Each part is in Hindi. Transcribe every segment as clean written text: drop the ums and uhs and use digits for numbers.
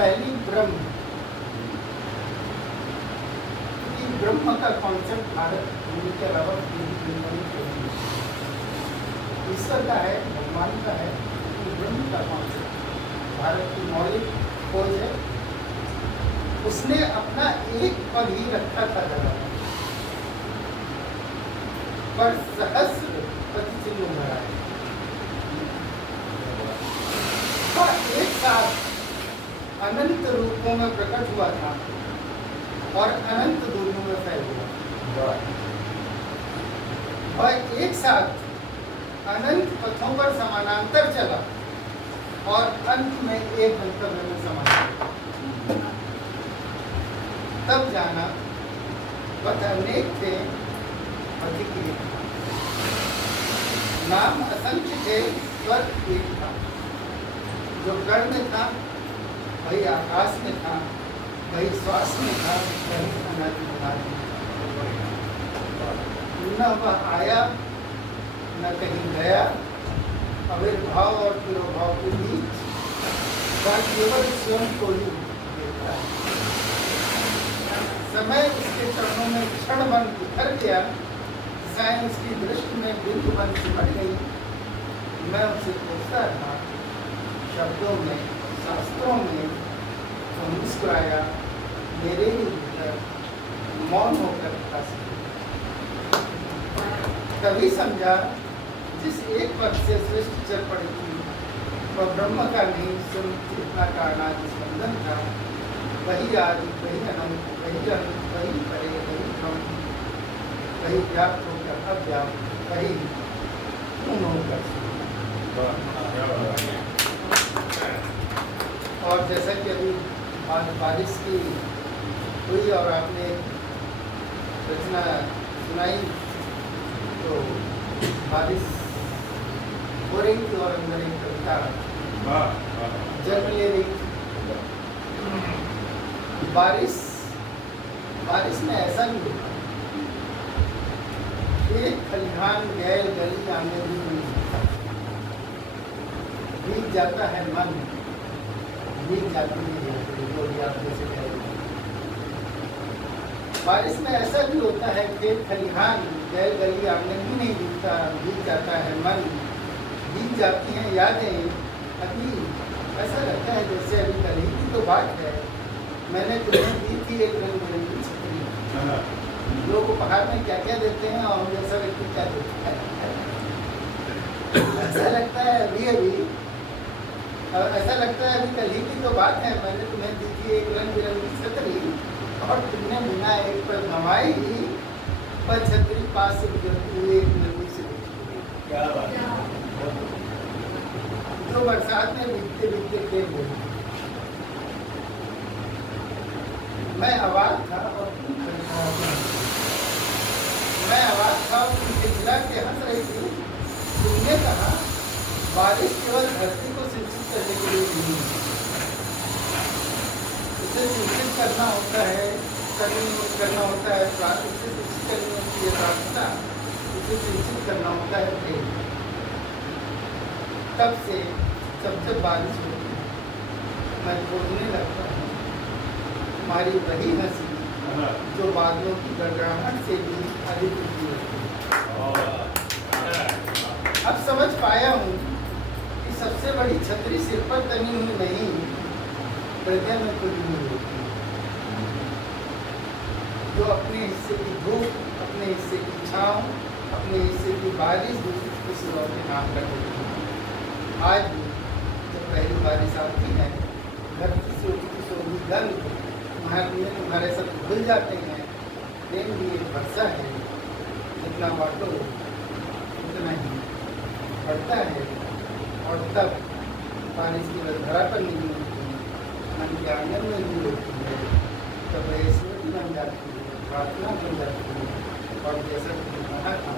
पहली ब्रह्म, कि ब्रह्म का कॉन्सेप्ट भारत भूमि के अलावा पूरी दुनिया में कोई नहीं। ईश्वर का है, भगवान का है, लेकिन ब्रह्म का कॉन्सेप्ट भारत की मौलिक खोज है। उसने अपना एक पद ही रखा था जगह पर सहस्र प्रतिचिन्ह भरा है। एक साथ अनंत रूपों में प्रकट हुआ था और अनंत दूरियों में फैल हुआ। और एक साथ अनंत पथों पर समानांतर चला और अंत में एक गंतव्य में समा गया। तब जाना पथ अनेक थे, अधिक एक था। नाम असंख्य थे, स्वर एक था। जो गढ़ में था वही आकाश में था, वही श्वास में था, वही अनादिकाल में था। न वह आया न कहीं गया, आविर्भाव और तिरोभाव के बीच वह केवल स्वयं को ही देखता है। समय उसके चरणों में क्षण बन उतर गया, दिशाएं उसकी दृष्टि में बिंदु बन सिमट गई। मैं उसे पूछता रहा शब्दों में, शास्त्रों में, तो मुस्कुराया मेरे ही भीतर मौन होकर प्रकाशित। तभी समझा जिस एक पद से सृष्टि चल पड़ी थी वह ब्रह्म का नहीं, स्वयं चेतना का अनादि स्पंदन था। वही आदि, वही अनंत, वही अनंत, वही परे, वही ब्रह्म, वही व्याप्त होकर अव्याप्त, वही पूर्ण होकर। और जैसा कि अभी आज बारिश की हुई और आपने रचना सुनाई, तो बारिश हो रही थी और अंदर एक कविता जन्म ले रही थी। बारिश में ऐसा भी होता है, एक खलिहान गैल गली आने भी नहीं सकता। बीत जाता है मन, बीत जाती है जो भी आप जैसे कह रहे हैं। बारिश में ऐसा भी होता है कि खलिहान गैल गली आंगन भी नहीं दिखता, बीत जाता है मन, बीत जाती हैं यादें। अभी ऐसा लगता है जैसे अभी कल ही की तो बात है, मैंने तुम्हें दी थी एक रंग बिरंगी छतरी। लोग उपहार में क्या क्या देते हैं और हम जैसा व्यक्ति क्या देता है। ऐसा लगता है अभी और ऐसा लगता है अभी कल ही की तो बात है, मैंने तुम्हें दी थी एक रंग बिरंगी छतरी और तुमने बिना एक पर नवाई ही पर छतरी पास से गुजरती हुई एक नदी से क्या बात है। जो बरसात में भीगते भीगते खेल गई। मैं आवाज था और तुम मैं आवाज था और तुम खिलखिला के हंस रही थी। तुमने कहा बारिश केवल धरती को सिंचित करने के लिए नहीं है, इसे सिंचित करना होता है, करना होता है, इसे सिंचित करनी होती है प्रार्थना, इसे सिंचित करना होता है प्रेम। तब से जब बारिश होती है मैं खोजने लगता हूँ तुम्हारी वही हंसी जो बादलों की गड़गड़ाहट से भी अधिक होती है। अब समझ पाया हूँ कि सबसे बड़ी छतरी सिर पर तनी हुई नहीं, हृदय में खुली हुई होती है। जो अपने हिस्से की धूप, अपने हिस्से की छाँव, अपने हिस्से की बारिश दूसरे के सिरों के नाम कर देती है। आज भी जब पहली बारिश आती है, धरती से उठती सोगी गंध तुम्हारे सब भूल जाते हैं। प्रेम भी एक वर्षा है, जितना बांटो उतना ही बढ़ता है। और तब बारिश की धरा पर नहीं होती है, मन के आंगन में नहीं होती है, तब स्मृति बन जाती है, प्रार्थना बन जाती है। और जैसा कि कहा था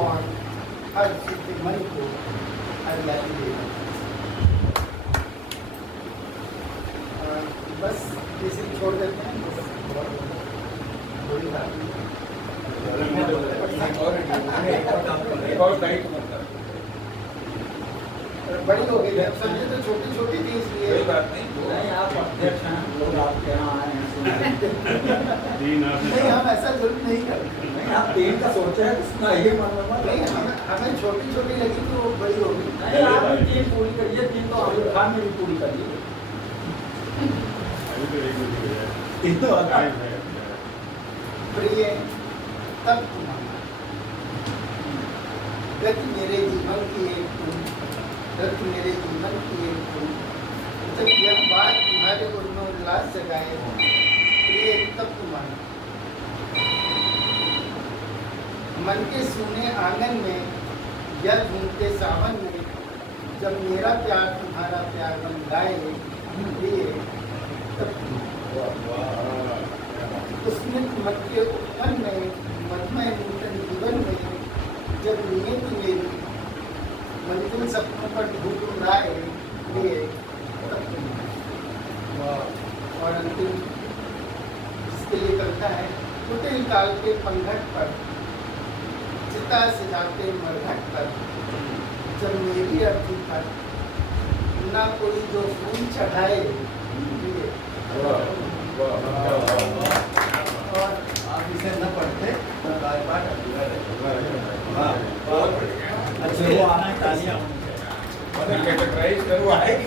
और हर सूखे मन को हरियाली देगा। बस इसे छोड़ देते हैं। बस थोड़ी बात बड़ी हो गई, अब समझे तो छोटी छोटी थी इसलिए। कोई बात नहीं, नहीं आप अध्यक्ष हैं, लोग आपके यहाँ आए हैं सुनने। नहीं, हम ऐसा जरूर नहीं करते। नहीं आप 3 का सोच रहे हैं तो सुनाइए मन में मत। नहीं, हमें छोटी छोटी लगी तो वो बड़ी हो गई। नहीं आप भी 3 पूरी करिए, 3 तो आमिर खान में भी पूरी करिए। ये तो प्रिय तब तुम्हारा गति मेरे जीवन की एक तुम, गति मेरे जीवन की एक तुम, जब यह बात तुम्हारे उनमें उल्लास जगाए, प्रिय तब तुम्हारा मन के सूने आंगन में या झूमते सावन में, जब मेरा प्यार तुम्हारा प्यार बन गाए, प्रिय तब उसमें मन के उत्पन्न में मधुमय नूतन जीवन में, जब नियत मेरी मंजिल सपनों पर ढूंढ उड़ाए, लिए तब तुम। और अंतिम जिसके लिए कविता है, कुटिल काल के पंघट पर चिता सिजाते मरघट पर, जब मेरी अर्थी पर ना कोई जो फूल चढ़ाए, लिए। और आप इसे न पढ़ते तो पाठ अधूरा रहेगा। बहुत बढ़िया। अच्छा वो आना तालियां कैटेगराइज करवाए